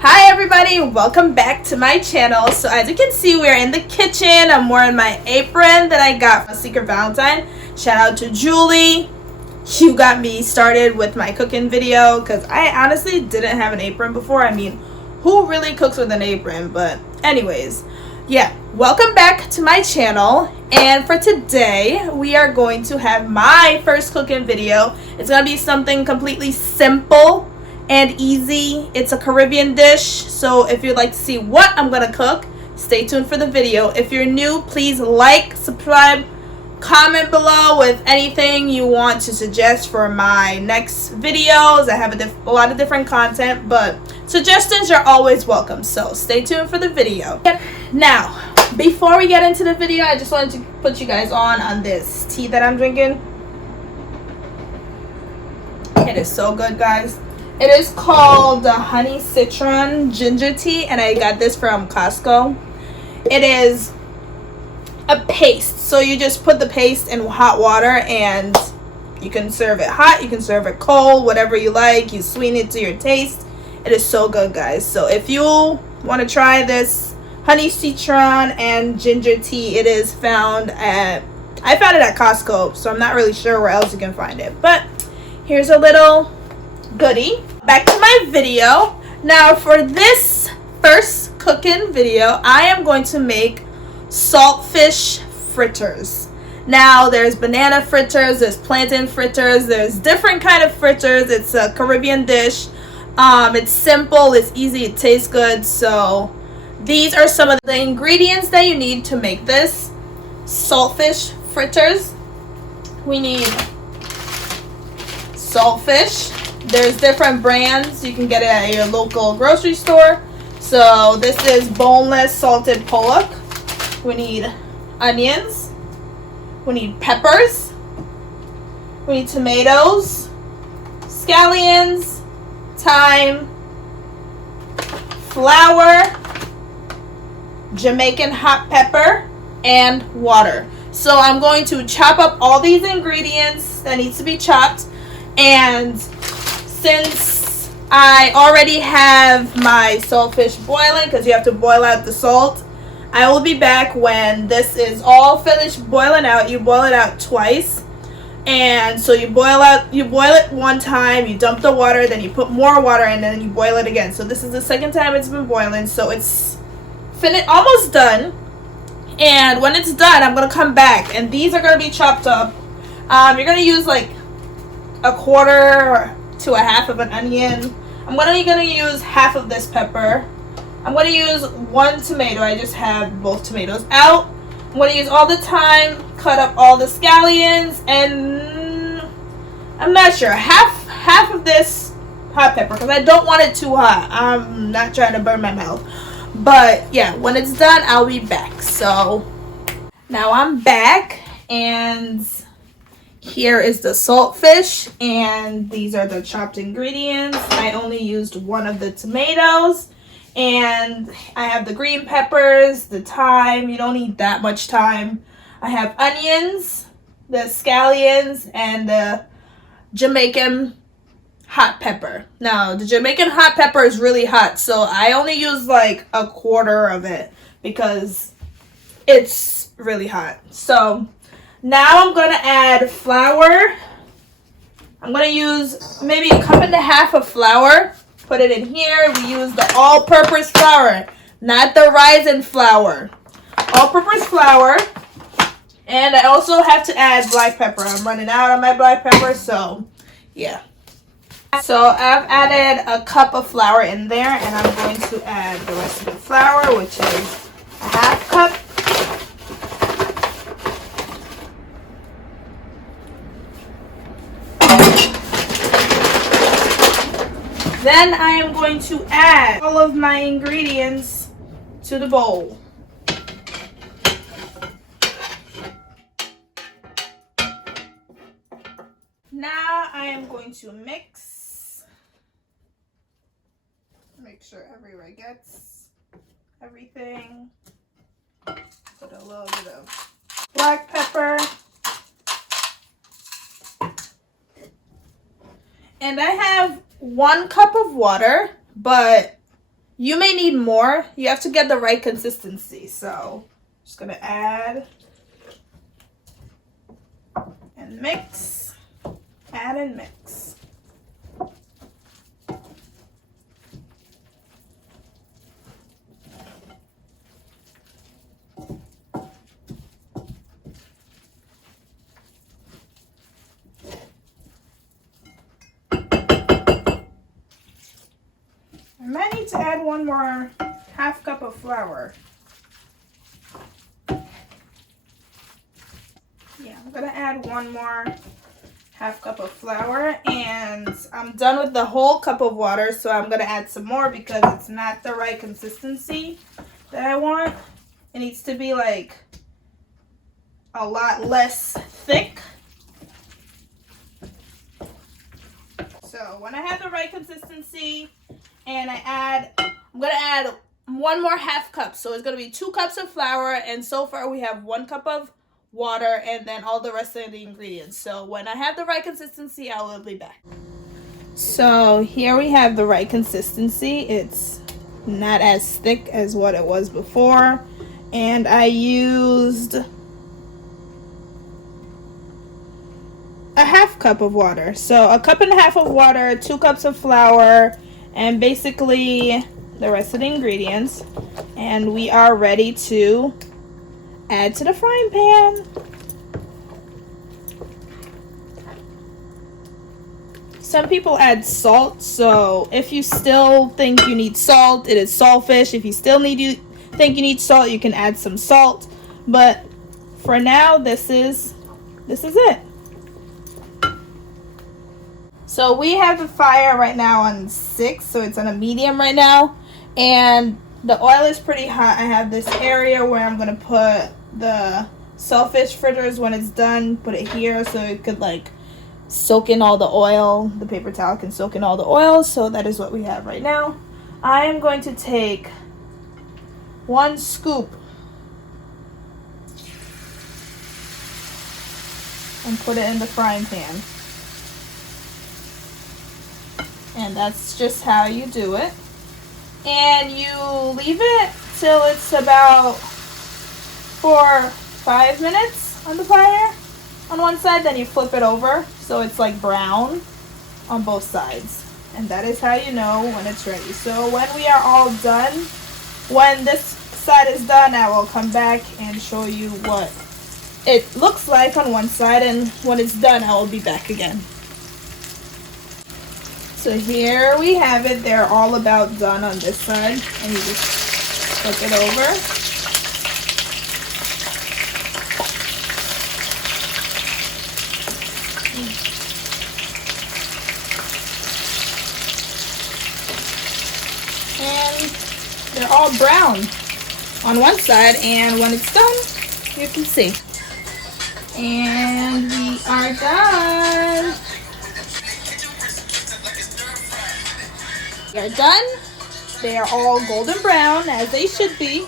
Hi everybody, welcome back to my channel. So as you can see, we're in the kitchen. I'm wearing my apron that I got from Secret Valentine. Shout out to Julie. You got me started with my cooking video because I honestly didn't have an apron before. I mean, who really cooks with an apron? But anyways, yeah, welcome back to my channel. And for today, we are going to have my first cooking video. It's gonna be something completely simple and easy. It's a Caribbean dish, so if you'd like to see what I'm gonna cook, stay tuned for the video. If you're new, please like, subscribe, comment below with anything you want to suggest for my next videos. I have a lot of different content, but suggestions are always welcome, so stay tuned for the video. Now, before we get into the video, I just wanted to put you guys on this tea that I'm drinking. It is so good, guys. It is called the honey citron ginger tea, and I got this from Costco. It is a paste, so you just put the paste in hot water, and you can serve it hot, you can serve it cold, whatever you like. You sweeten it to your taste. It is so good, guys. So if you want to try this honey citron and ginger tea, it is found at, I found it at Costco, so I'm not really sure where else you can find it, but here's a little goodie. Back to my video. Now for this first cooking video, I am going to make saltfish fritters. Now there's banana fritters, there's plantain fritters, there's different kind of fritters. It's a Caribbean dish. It's simple, it's easy, it tastes good. So these are some of the ingredients that you need to make this saltfish fritters. We need saltfish. There's different brands. You can get it at your local grocery store. So this is boneless salted pollock. We need onions. We need peppers. We need tomatoes, scallions, thyme, flour, Jamaican hot pepper, and water. So I'm going to chop up all these ingredients that needs to be chopped. And since I already have my saltfish boiling, because you have to boil out the salt, I will be back when this is all finished boiling out. You boil it out twice, and so you boil it one time, you dump the water, then you put more water in, and then you boil it again. So this is the second time it's been boiling, so it's almost done. And when it's done, I'm gonna come back, and these are gonna be chopped up. You're gonna use like a quarter to a half of an onion. I'm gonna use half of this pepper. I'm gonna use one tomato. I just have both tomatoes out. I'm gonna use all the thyme, cut up all the scallions, and I'm not sure, half of this hot pepper, because I don't want it too hot. I'm not trying to burn my mouth. But yeah, when it's done, I'll be back. So now I'm back, and here is the saltfish, and these are the chopped ingredients. I only used one of the tomatoes, and I have the green peppers, the thyme. You don't need that much thyme. I have onions, the scallions, and the Jamaican hot pepper. Now, the Jamaican hot pepper is really hot, so I only use like a quarter of it because it's really hot. So now I'm going to add flour. I'm going to use maybe a cup and a half of flour. Put it in here. We use the all-purpose flour, not the rising flour. All-purpose flour. And I also have to add black pepper. I'm running out of my black pepper, so yeah. So I've added a cup of flour in there, and I'm going to add the rest of the flour, which is a half cup. Then I am going to add all of my ingredients to the bowl. Now I am going to mix. Make sure everywhere gets everything. Put a little bit of black pepper. And I have 1 cup of water, but you may need more. You have to get the right consistency. So just gonna add and mix, add and mix. I might need to add 1 more half cup of flour. Yeah, I'm gonna add 1 more half cup of flour, and I'm done with the whole cup of water, so I'm gonna add some more because it's not the right consistency that I want. It needs to be like a lot less thick. So when I have the right consistency, and I'm gonna add 1 more half cup, so it's gonna be 2 cups of flour, and so far we have 1 cup of water and then all the rest of the ingredients. So when I have the right consistency, I will be back. So here we have the right consistency. It's not as thick as what it was before, and I used a half cup of water. So 1.5 cups of water, 2 cups of flour, and basically the rest of the ingredients, and we are ready to add to the frying pan. Some people add salt, so if you still think you need salt, it is saltfish. If you still think you need salt, you can add some salt, but for now this is it. So we have the fire right now on 6, so it's on a medium right now, and the oil is pretty hot. I have this area where I'm gonna put the saltfish fritters when it's done. Put it here so it could like soak in all the oil. The paper towel can soak in all the oil, so that is what we have right now. I am going to take 1 scoop and put it in the frying pan. And that's just how you do it. And you leave it till it's about 4-5 minutes on the fire on one side, then you flip it over so it's like brown on both sides. And that is how you know when it's ready. So when we are all done, when this side is done, I will come back and show you what it looks like on one side, and when it's done, I will be back again. So here we have it. They're all about done on this side, and you just flip it over. And they're all brown on one side, and when it's done, you can see. And we are done. They're done. They are all golden brown, as they should be,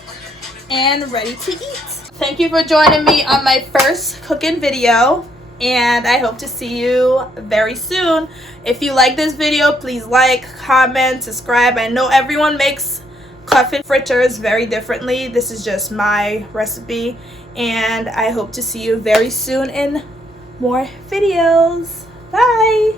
and ready to eat. Thank you for joining me on my first cooking video, and I hope to see you very soon. If you like this video, please like, comment, subscribe. I know everyone makes codfish fritters very differently. This is just my recipe, and I hope to see you very soon in more videos. Bye!